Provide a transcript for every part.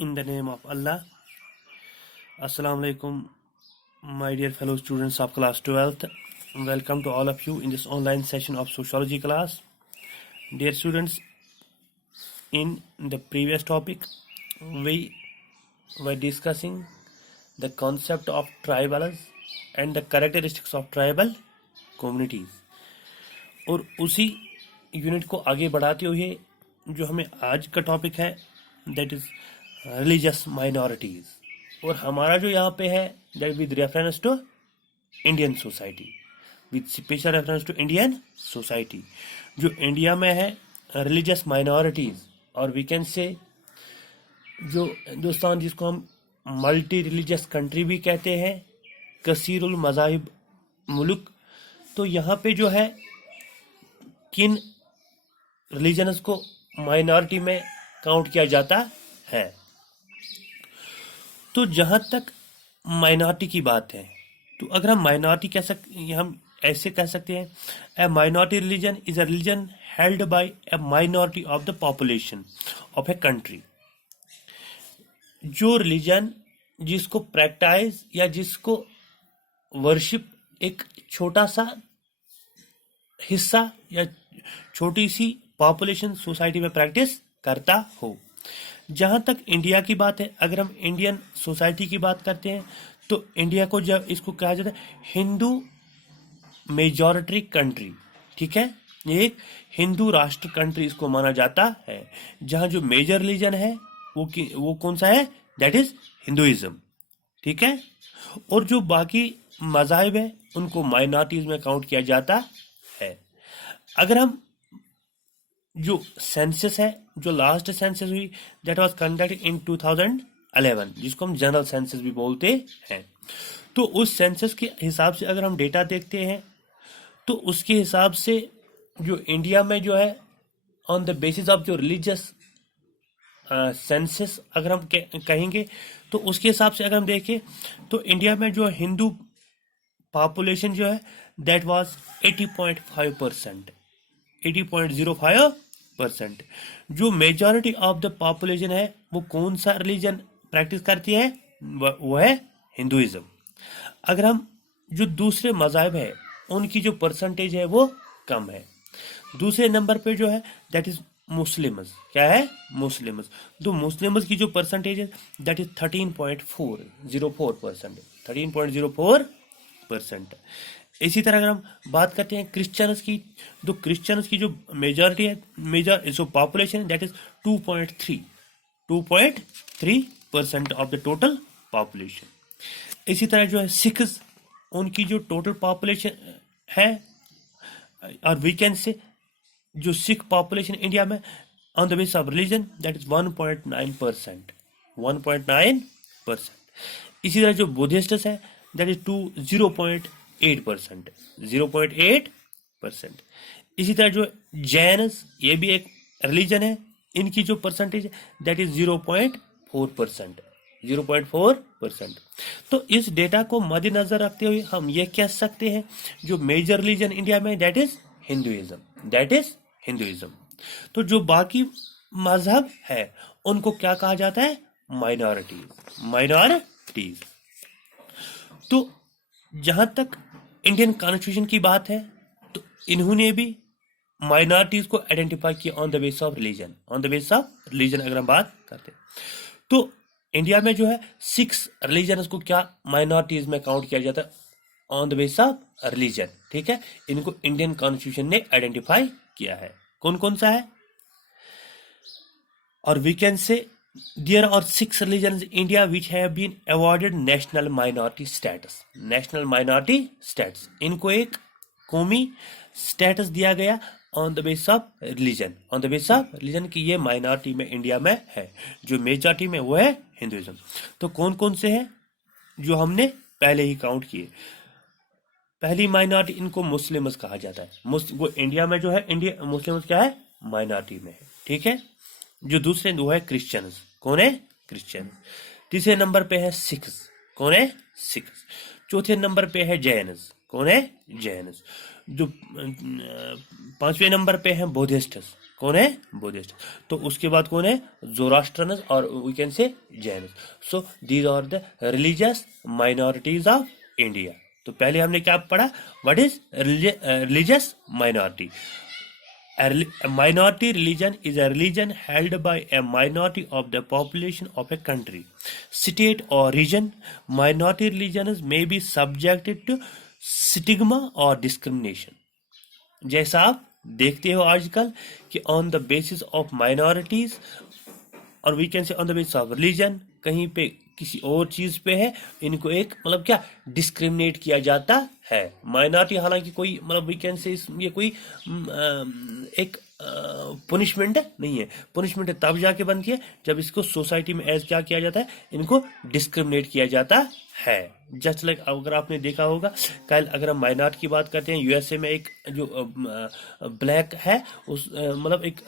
In the name of Allah. Assalamu alaikum, my dear fellow students of class 12th. Welcome to all of you in this online session of sociology class. Dear students, in the previous topic, we were discussing the concept of tribalism and the characteristics of tribal communities. और उसी unit को आगे बढ़ाते हुए जो हमें आज का टॉपिक है दैट इज रिलीजियस माइनॉरिटीज, और हमारा जो यहाँ पे है that with reference to Indian society, with special reference to Indian society. जो इंडिया में है रिलीजियस माइनॉरिटीज, और वी कैन से जो हिंदुस्तान जिसको हम मल्टी रिलीजियस कंट्री भी कहते हैं, कसीरुल मज़ाहिब मुल्क, तो यहाँ पे जो है किन रिलीजन्स को माइनॉरिटी में काउंट किया जाता है। तो जहाँ तक माइनॉरिटी की बात है, तो अगर हम माइनॉरिटी हम ऐसे कह सकते हैं, a minority religion is a religion held by a minority of the population of a country. जो रिलीजन जिसको प्रैक्टिस या जिसको वर्शिप एक छोटा सा हिस्सा या छोटी सी पॉपुलेशन सोसाइटी में प्रैक्टिस करता हो। जहाँ तक इंडिया की बात है, अगर हम इंडियन सोसाइटी की बात करते हैं तो इंडिया को जब इसको कहा जाता है हिंदू मेजॉरिटी कंट्री, ठीक है, ये एक हिंदू राष्ट्र कंट्री इसको माना जाता है। जहाँ जो मेजर रिलीजन है वो कौन सा है, दैट इज हिंदुइज्म, ठीक है। और जो बाकी मज़ाहिब है उनको माइनॉरिटीज में काउंट किया जाता है। अगर हम जो सेंसस है, जो लास्ट सेंसस हुई दैट वाज कंडक्टेड इन 2011, जिसको हम जनरल सेंसस भी बोलते हैं, तो उस सेंसस के हिसाब से अगर हम डेटा देखते हैं तो उसके हिसाब से जो इंडिया में जो है ऑन द बेसिस ऑफ जो रिलीजियस सेंसस अगर हम कहेंगे तो उसके हिसाब से अगर हम देखें तो इंडिया में जो हिंदू पॉपुलेशन जो है दैट वाज 80.5%, 80.05%। जो मेजॉरिटी ऑफ द पॉपुलेशन है वो कौन सा रिलीजन प्रैक्टिस करती है, वो है हिंदुइज्म। अगर हम जो दूसरे मज़ाहिब है उनकी जो परसेंटेज है वो कम है। दूसरे नंबर पे जो है दैट इज मुस्लिम्स, क्या है, मुस्लिम्स। तो मुस्लिम्स की जो परसेंटेज है दैट इज 13.4%, 13.04%। इसी तरह अगर हम बात करते हैं क्रिश्चियंस की, तो क्रिश्चियंस की जो मेजॉरिटी है, मेजर जो पॉपुलेशन है that is 2.3% of the total population. इसी तरह जो है सिख्स, उनकी जो टोटल पॉपुलेशन है, और वी कैन से जो सिख पॉपुलेशन इंडिया में on the basis of religion that is 1.9%, 1.9%। इसी तरह जो बुद्धिस्ट्स है दैट इज 0.8%, 0.8%। इसी तरह जो जैनस, ये भी एक रिलीजन है, इनकी जो परसेंटेज है दैट इज 0.4%, 0.4%। तो इस डेटा को मद्देनजर रखते हुए हम ये कह सकते हैं जो मेजर रिलीजन इंडिया में that is Hinduism, that is Hinduism. तो जो बाकी मजहब है उनको क्या कहा जाता है, माइनॉरिटीज, माइनॉरिटीज। तो जहां तक इंडियन कॉन्स्टिट्यूशन की बात है तो इन्होंने भी माइनॉरिटीज को आइडेंटिफाई किया on the basis of religion, on the basis of religion. अगर हम बात करते हैं तो इंडिया में जो है 6 रिलीजन को क्या माइनॉरिटीज में काउंट किया जाता है on the basis of religion, ठीक है। इनको इंडियन कॉन्स्टिट्यूशन ने आइडेंटिफाई किया है। कौन कौन सा है, और we can say there are 6 religions in India which have been awarded national minority status, national minority status। इनको एक कौमी स्टेटस दिया गया on the basis of religion, on the basis of religion की ये माइनॉरिटी में इंडिया में है। जो मेजॉरिटी में वो है हिंदुइज्म। तो कौन कौन से हैं जो हमने पहले ही काउंट किए। पहली माइनॉरिटी, इनको मुस्लिम्स कहा जाता है। वो इंडिया में जो है इंडिया मुस्लिम्स क्या है, माइनॉरिटी में है, ठीक है। जो दूसरे वो है क्रिश्चियंस, कौन है, क्रिश्चियन। तीसरे नंबर पे है सिख्स, कौन है, सिख्स। चौथे नंबर पे है जैनस, कौन है, जैनस। जो 5वें नंबर पे है बुद्धिस्ट्स, कौन है? बुद्धिस्ट। तो उसके बाद कौन है? जोरास्ट्रनस और we can say Jain. So these are the religious minorities of India. तो पहले हमने क्या पढ़ा? What is religious minority? A minority religion is a religion held by a minority of the population of a country, state or region. Minority religions may be subjected to stigma or discrimination. जैसा आप देखते हो आजकल कि on the basis of minorities और we can say on the basis of religion, कहीं पे किसी और चीज पे है, इनको एक मतलब क्या डिस्क्रिमिनेट किया जाता है। माइनॉरिटी हालांकि कोई मतलब वी कैन से ये कोई एक पुनिशमेंट नहीं है। पुनिशमेंट तब जाके बनती है जब इसको सोसाइटी में एज क्या किया जाता है, इनको डिस्क्रिमिनेट किया जाता है। जस्ट लाइक अगर आपने देखा होगा कल, अगर हम माइनॉरिटी की बात करते हैं, यूएसए में एक जो ब्लैक है उस मतलब एक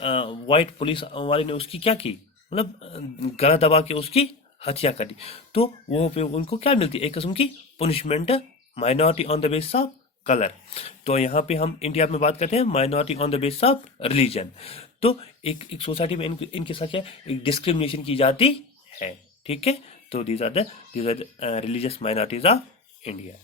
वाइट पुलिस वाले ने उसकी क्या की, मतलब गला दबा के उसकी हत्या कर दी। तो वो पे उनको क्या मिलती है? एक किस्म की punishment, minority on the basis of colour. तो यहाँ पे हम इंडिया में बात करते हैं minority on the basis of religion. तो एक सोसाइटी में इनके साथ क्या एक डिस्क्रिमिनेशन की जाती है। ठीक है, तो these are the religious minorities of India.